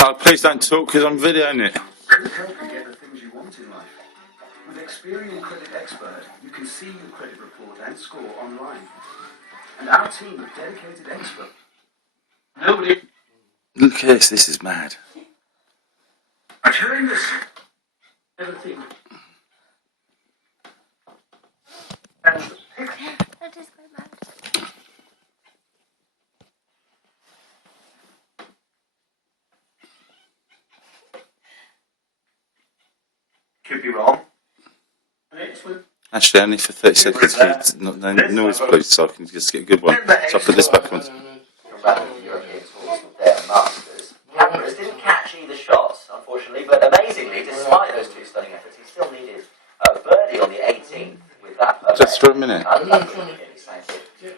Oh, please don't talk because I'm videoing it. Could help you get the things you want in life. With Experian Credit Expert, you can see your credit report and score online. And our team of dedicated experts. Nobody. Look at this is mad. I'm hearing this. Everything. And That is quite bad. could be wrong. Excellent. Actually, only for 30 seconds. No noise, please, so I can just get a good one. So I put this back on. From European tours with their masters. Cameras didn't catch either shots, unfortunately, but amazingly, despite those two stunning efforts, he still needed a birdie on the 18th with that perfect. Just for a minute.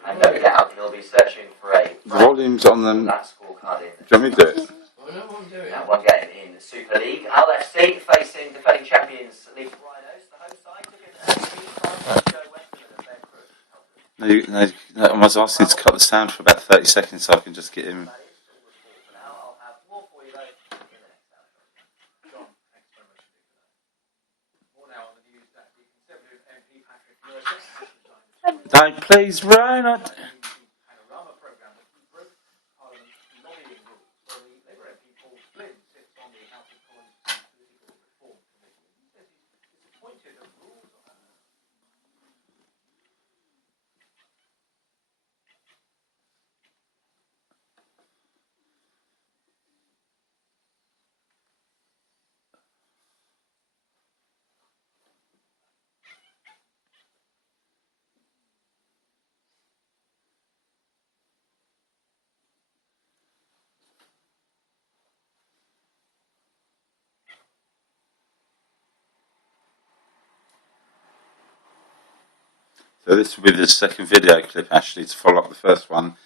And no doubt he'll be searching for a The volume's on them. that scorecard in. Do you want me to do it? Now, one game in Super League. Al FC facing defending champions Leeds Rhinos. The home side took it Joe Westerman and their crew. I was asking to cut the sound for about 30 seconds so I can just get him. I'll have more for you though in the next hour. John, thanks very much indeed for that. More now on the news that the Conservative MP Patrick Mercer has resigned. Don't please run. Panorama programme that broke Parliament's lobbying rules, where the Labour MP Paul Flynn sits on the House of Commons Political Reform Committee. He says he's disappointed that rules on that. So this will be the second video clip, actually, to follow up the first one.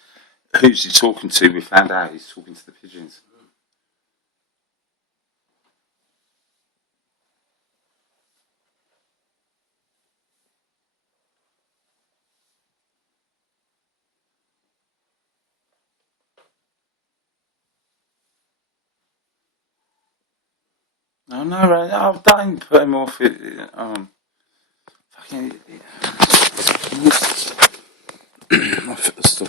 Who's he talking to? We found out he's talking to the pigeons. Oh no, right. Oh, don't put him off it. Fucking.